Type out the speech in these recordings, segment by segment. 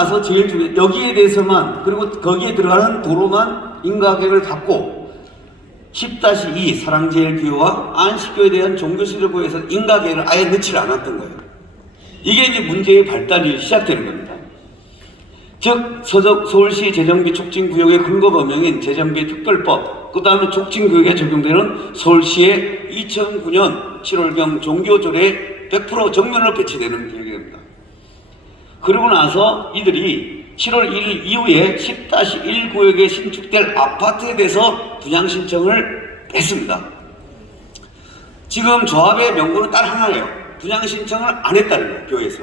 나서 제일 중요한 여기에 대해서만, 그리고 거기에 들어가는 도로만 인가계획을 받고 10-2 사랑제일교회와 안식교에 대한 종교시설부에서 인가계획을 아예 넣지 않았던 거예요. 이게 이제 문제의 발단이 시작되는 겁니다. 즉 서울시 재정비 촉진구역의 근거법령인 재정비 특별법, 그 다음에 촉진구역에 적용되는 서울시의 2009년 7월경 종교조례 100% 정면으로 배치되는 계획입니다. 그러고 나서 이들이 7월 1일 이후에 10-1 구역에 신축될 아파트에 대해서 분양 신청을 했습니다. 지금 조합의 명분은 딱 하나예요. 분양 신청을 안 했다는 거예요, 교회에서.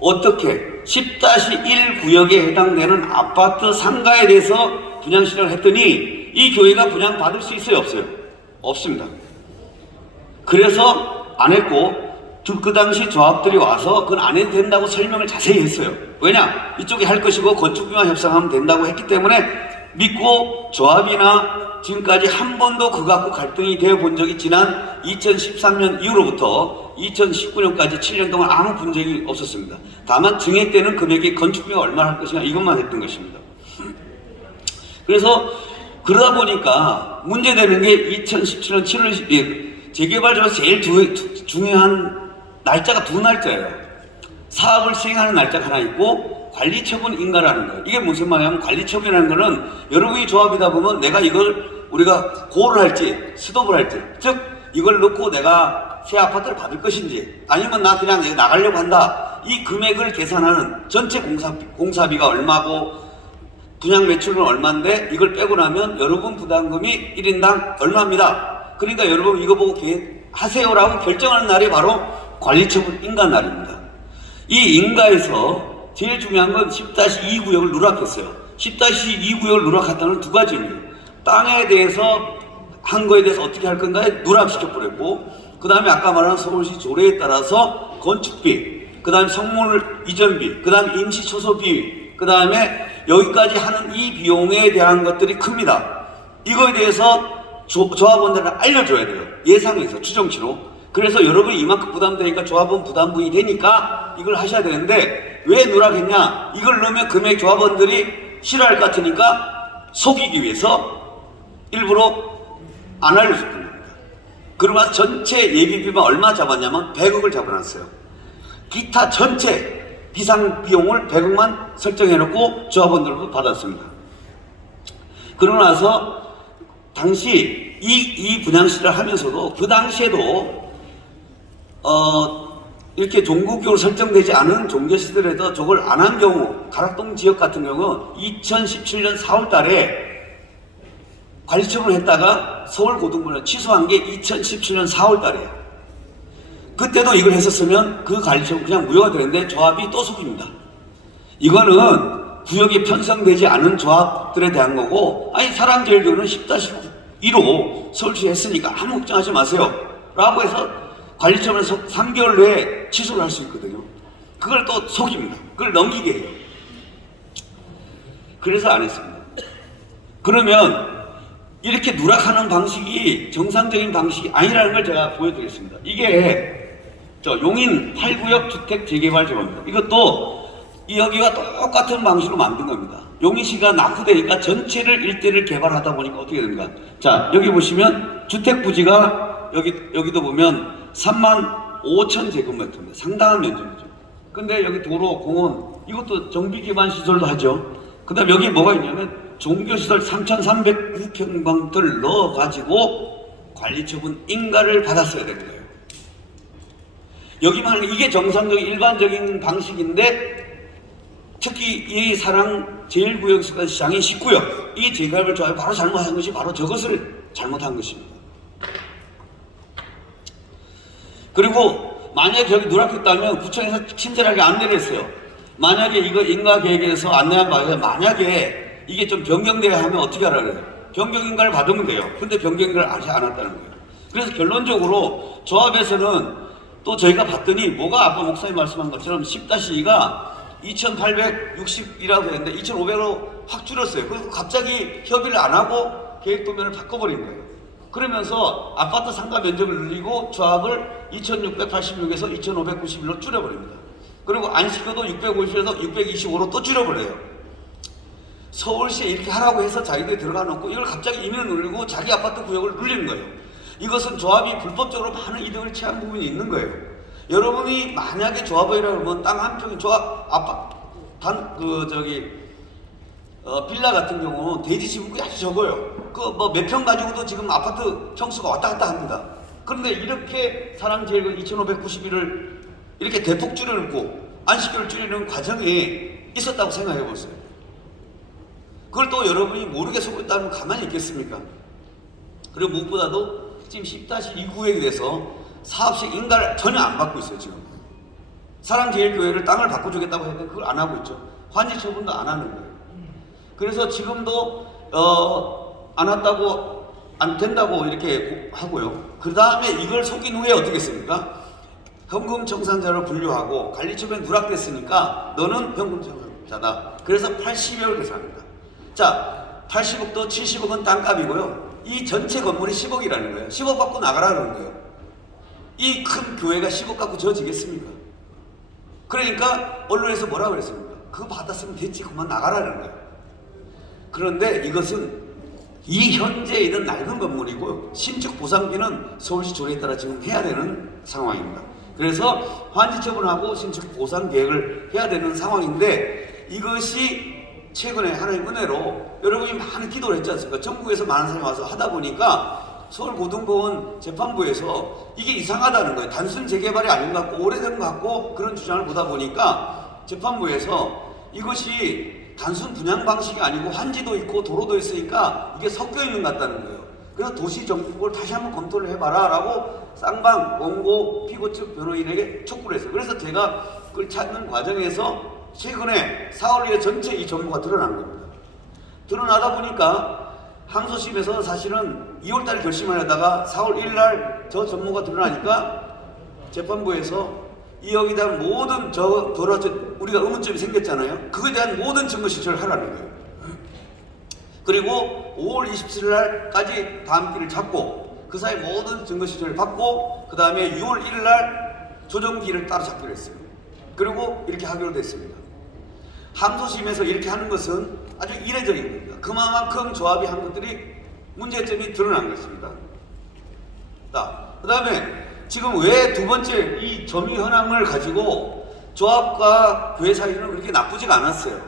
어떻게 10-1 구역에 해당되는 아파트 상가에 대해서 분양 신청을 했더니 이 교회가 분양 받을 수 있어요, 없어요? 없습니다. 그래서 안 했고, 그 당시 조합들이 와서 그건 안 해도 된다고 설명을 자세히 했어요. 왜냐? 이쪽이 할 것이고 건축비만 협상하면 된다고 했기 때문에 믿고, 조합이나 지금까지 한 번도 그거 갖고 갈등이 되어 본 적이 지난 2013년 이후로부터 2019년까지 7년 동안 아무 분쟁이 없었습니다. 다만 증액 때는 금액이 건축비가 얼마나 할 것이냐 이것만 했던 것입니다. 그래서 그러다 보니까 문제되는 게 2017년 7월 10일 재개발조합에서 제일 중요한 날짜가 두 날짜예요. 사업을 시행하는 날짜가 하나 있고 관리처분 인가라는 거예요. 이게 무슨 말이냐면, 관리처분이라는 거는 여러분이 조합이다 보면 내가 이걸 우리가 고를 할지 스톱을 할지, 즉 이걸 넣고 내가 새 아파트를 받을 것인지 아니면 나 그냥 나가려고 한다, 이 금액을 계산하는 전체 공사비가 얼마고 분양 매출은 얼마인데 이걸 빼고 나면 여러분 부담금이 1인당 얼마입니다. 그러니까 여러분 이거 보고 계획하세요라고 결정하는 날이 바로 관리처분 인가 날입니다. 이 인가에서 제일 중요한 건 10-2 구역을 누락했어요. 10-2 구역을 누락했다는 두 가지 의미예요. 땅에 대해서 한 거에 대해서 어떻게 할 건가에 누락시켜버렸고, 그 다음에 아까 말한 서울시 조례에 따라서 건축비, 그 다음에 성물 이전비, 그 다음에 임시 초소비, 그 다음에 여기까지 하는 이 비용에 대한 것들이 큽니다. 이거에 대해서 조합원들은 알려줘야 돼요. 예상해서 추정치로. 그래서 여러분이 이만큼 부담되니까 조합원 부담분이 되니까 이걸 하셔야 되는데, 왜 누락했냐? 이걸 넣으면 금액 조합원들이 싫어할 것 같으니까 속이기 위해서 일부러 안 알려줬던 겁니다. 그러면서 전체 예비비만 얼마 잡았냐면 100억을 잡아놨어요. 기타 전체 비상 비용을 100억만 설정해놓고 조합원들도 받았습니다. 그러고 나서 당시 이 분양시를 하면서도 그 당시에도 이렇게 종교교로 설정되지 않은 종교시설에도 저걸 안 한 경우, 가락동 지역 같은 경우는 2017년 4월 달에 관리처분을 했다가 서울고등부는 취소한 게 2017년 4월 달이에요. 그때도 이걸 했었으면 그 관리처분 그냥 무효가 되는데 조합이 또 속입니다. 이거는 구역이 편성되지 않은 조합들에 대한 거고, 아니 사랑제일교회는 10-2로 서울시 했으니까 아무 걱정하지 마세요 라고 해서 관리처분에서 3개월 내에 취소를 할 수 있거든요. 그걸 또 속입니다. 그걸 넘기게 해요. 그래서 안 했습니다. 그러면 이렇게 누락하는 방식이 정상적인 방식이 아니라는 걸 제가 보여드리겠습니다. 이게 용인 8구역 주택 재개발 조합입니다. 이것도 여기가 똑같은 방식으로 만든 겁니다. 용인시가 낙후되니까 전체를 일대를 개발하다 보니까 어떻게 된가? 자, 여기 보시면 주택 부지가 여기도 보면 35,000제곱미터입니다. 상당한 면적이죠. 근데 여기 도로, 공원, 이것도 정비 기반 시설도 하죠. 그 다음에 여기 뭐가 있냐면 종교시설 3,309평방미터를 넣어가지고 관리처분 인가를 받았어야 되는 거예요. 여기만 이게 정상적인 일반적인 방식인데, 특히 이 사랑 제1구역 시장이 19역, 이 재개발 조합이 바로 잘못한 것이 바로 저것을 잘못한 것입니다. 그리고 만약에 여기 누락했다면 구청에서 친절하게 안내를 했어요. 만약에 이거 인가계획에서 안내한 바에 만약에 이게 좀 변경돼야 하면 어떻게 하라 그래요? 변경인가를 받으면 돼요. 근데 변경인가를 하지 않았다는 거예요. 그래서 결론적으로 조합에서는 또 저희가 봤더니 뭐가 아까 목사님 말씀한 것처럼 10-2가 2,860이라고 했는데 2,500으로 확 줄였어요. 그래서 갑자기 협의를 안 하고 계획 도면을 바꿔버린 거예요. 그러면서 아파트 상가 면적을 늘리고 조합을 2,686에서 2,591로 줄여버립니다. 그리고 안 시켜도 650에서 625로 또 줄여버려요. 서울시에 이렇게 하라고 해서 자기들이 들어가 놓고 이걸 갑자기 이민을 누리고 자기 아파트 구역을 누리는 거예요. 이것은 조합이 불법적으로 많은 이득을 취한 부분이 있는 거예요. 여러분이 만약에 조합이라고 하면 땅 한 평이 조합 빌라 같은 경우는 대지 지분이 아주 적어요. 그 뭐 몇 평 가지고도 지금 아파트 평수가 왔다 갔다 합니다. 그런데 이렇게 사랑제일구 2591을 이렇게 대폭 줄여놓고 안식교를 줄이는 과정이 있었다고 생각해 보세요. 그걸 또 여러분이 모르게 속고 있다면 가만히 있겠습니까? 그리고 무엇보다도 지금 10-2 구역에 대해서 사업식 인가를 전혀 안 받고 있어요. 지금 사랑제일교회를 땅을 바꿔주겠다고 했는데 그걸 안 하고 있죠. 환지 처분도 안 하는 거예요. 그래서 지금도 안 한다고 안 된다고 이렇게 하고요. 그 다음에 이걸 속인 후에 어떻게 했습니까? 현금 청산자를 분류하고 관리처분에 누락됐으니까 너는 현금 청산자다. 그래서 80억을 계산합니다. 자, 80억도 70억은 땅값이고요. 이 전체 건물이 10억이라는 거예요. 10억 받고 나가라는 거예요. 이 큰 교회가 10억 갖고 저지겠습니까? 그러니까 언론에서 뭐라고 그랬습니까? 그거 받았으면 됐지, 그만 나가라는 거예요. 그런데 이것은 이 현재에 있는 낡은 건물이고 신축 보상비는 서울시 조례에 따라 지금 해야 되는 상황입니다. 그래서 환지 처분하고 신축 보상 계획을 해야 되는 상황인데 이것이 최근에 하나님 은혜로 여러분이 많은 기도를 했지 않습니까? 전국에서 많은 사람이 와서 하다 보니까 서울고등법원 재판부에서 이게 이상하다는 거예요. 단순 재개발이 아닌 것 같고 오래된 것 같고 그런 주장을 보다 보니까 재판부에서 이것이 단순 분양 방식이 아니고 환지도 있고 도로도 있으니까 이게 섞여 있는 것 같다는 거예요. 그래서 도시정책국을 다시 한번 검토를 해봐라 라고 쌍방, 원고, 피고 측 변호인에게 촉구를 했어요. 그래서 제가 그걸 찾는 과정에서 최근에 4월 1일 전체 이 정보가 드러난 겁니다. 드러나다 보니까 항소심에서 사실은 2월 달에 결심하려다가 4월 1일 날 저 정보가 드러나니까 재판부에서 이 여기에 대한 모든 우리가 의문점이 생겼잖아요. 그거에 대한 모든 증거 실체를 하라는 거예요. 그리고 5월 27일 날까지 다음 기를 잡고 그 사이 모든 증거 실체를 받고 그 다음에 6월 1일 날 조정기를 따로 잡기로 했어요. 그리고 이렇게 하기로 됐습니다. 항소심에서 이렇게 하는 것은 아주 이례적인 겁니다. 그만큼 조합이 한 것들이 문제점이 드러난 것입니다. 그 다음에 지금 왜 두 번째 이 점유 현황을 가지고 조합과 교회 사이는 그렇게 나쁘지가 않았어요.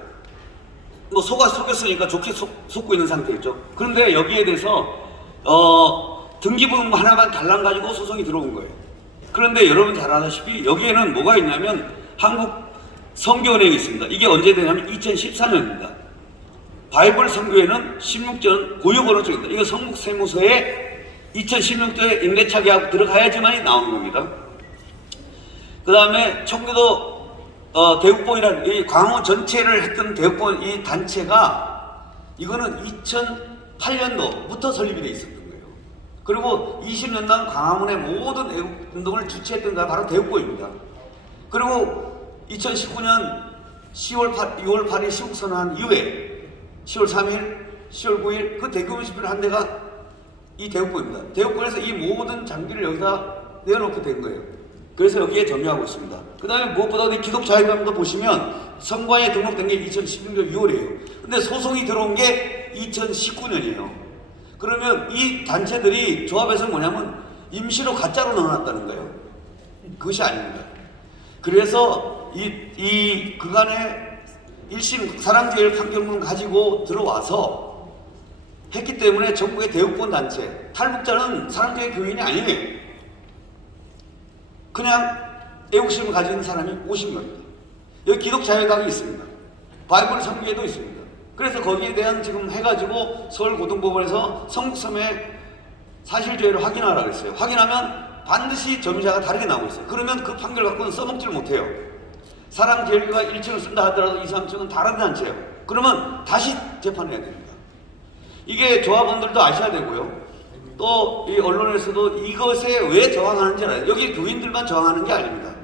뭐 속였으니까 좋게 속고 있는 상태였죠. 그런데 여기에 대해서 등기부등 하나만 달랑 가지고 소송이 들어온 거예요. 그런데 여러분 잘 아다시피 여기에는 뭐가 있냐면 한국 선교은행이 있습니다. 이게 언제 되냐면 2014년입니다. 바이블 선교회는 16전 고유번호증입니다. 이거 성북세무서에 2016년도에 임대차 계약 들어가야지만이 나오는 겁니다. 그 다음에 청교도 대국본이라는 이 광화문 전체를 했던 대국본 이 단체가 이거는 2008년도부터 설립이 돼 있었던 거예요. 그리고 20년간 광화문의 모든 애국운동을 주최했던 게 바로 대국본입니다. 그리고 2019년 6월 8일 시국선언한 이후에 10월 3일, 10월 9일 그 대규모 집회를 한 데가 이 대국본입니다. 대국본에서 이 모든 장비를 여기다 내어놓게 된 거예요. 그래서 여기에 점유하고 있습니다. 그 다음에 무엇보다 기독자유당도 보시면 선관위에 등록된 게 2016년 6월이에요. 근데 소송이 들어온 게 2019년이에요. 그러면 이 단체들이 조합에서 뭐냐면 임시로 가짜로 넣어놨다는 거예요. 그것이 아닙니다. 그래서 이 그간의 1심 사랑제일 판결문을 가지고 들어와서 했기 때문에 전국의 대국본 단체, 탈북자는 사랑제일 교인이 아니에요. 그냥 애국심을 가진 사람이 오신 겁니다. 여기 기독자유당이 있습니다. 바이블 선교회도 있습니다. 그래서 거기에 대한 지금 해가지고 서울고등법원에서 성북섬의 사실죄를 확인하라고 했어요. 확인하면 반드시 점유자가 다르게 나오고 있어요. 그러면 그 판결 갖고는 써먹지를 못해요. 사랑제일교가 1층을 쓴다 하더라도 2, 3층은 다른 단체예요. 그러면 다시 재판해야 됩니다. 이게 조합원들도 아셔야 되고요. 또 이 언론에서도 이것에 왜 저항하는지 알아요. 여기 교인들만 저항하는 게 아닙니다.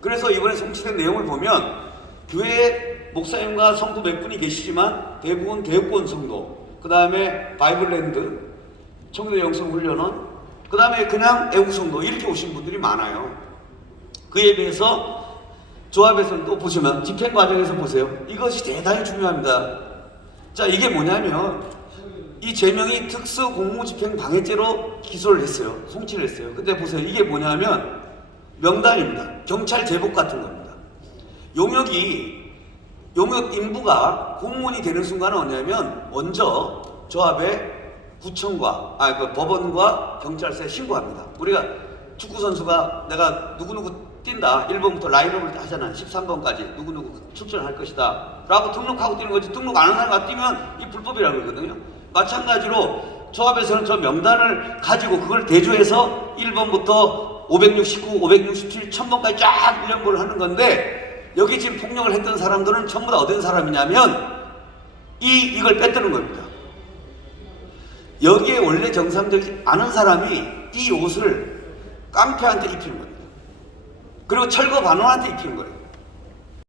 그래서 이번에 송치된 내용을 보면 교회 목사님과 성도 몇 분이 계시지만 대부분 대국본 성도, 그 다음에 바이블랜드, 청교도 영성훈련원, 그 다음에 그냥 애국 성도 이렇게 오신 분들이 많아요. 그에 비해서 조합에서는 또 보시면 집행 과정에서 보세요. 이것이 대단히 중요합니다. 자, 이게 뭐냐면 이 죄명이 특수공무집행방해죄로 기소를 했어요. 송치를 했어요. 근데 보세요. 이게 뭐냐면 명단입니다. 경찰 제복 같은 겁니다. 용역 인부가 공무원이 되는 순간은 뭐냐면 먼저 조합에 구청과 법원과 경찰서에 신고합니다. 우리가 축구 선수가 내가 누구누구 뛴다. 1번부터 라인업을 하잖아요. 13번까지 누구누구 출전할 것이다 라고 등록하고 뛰는 거지, 등록 안 하는 사람가 뛰면 이 불법이라고 그러거든요. 마찬가지로 조합에서는 저 명단을 가지고 그걸 대조해서 1번부터 569, 567, 1000번까지 쫙 연구를 하는 건데, 여기 지금 폭력을 했던 사람들은 전부 다 어떤 사람이냐면 이걸 뺐다는 겁니다. 여기에 원래 정상적이지 않은 사람이 이 옷을 깡패한테 입히는 겁니다. 그리고 철거 반원한테 입히는 거예요.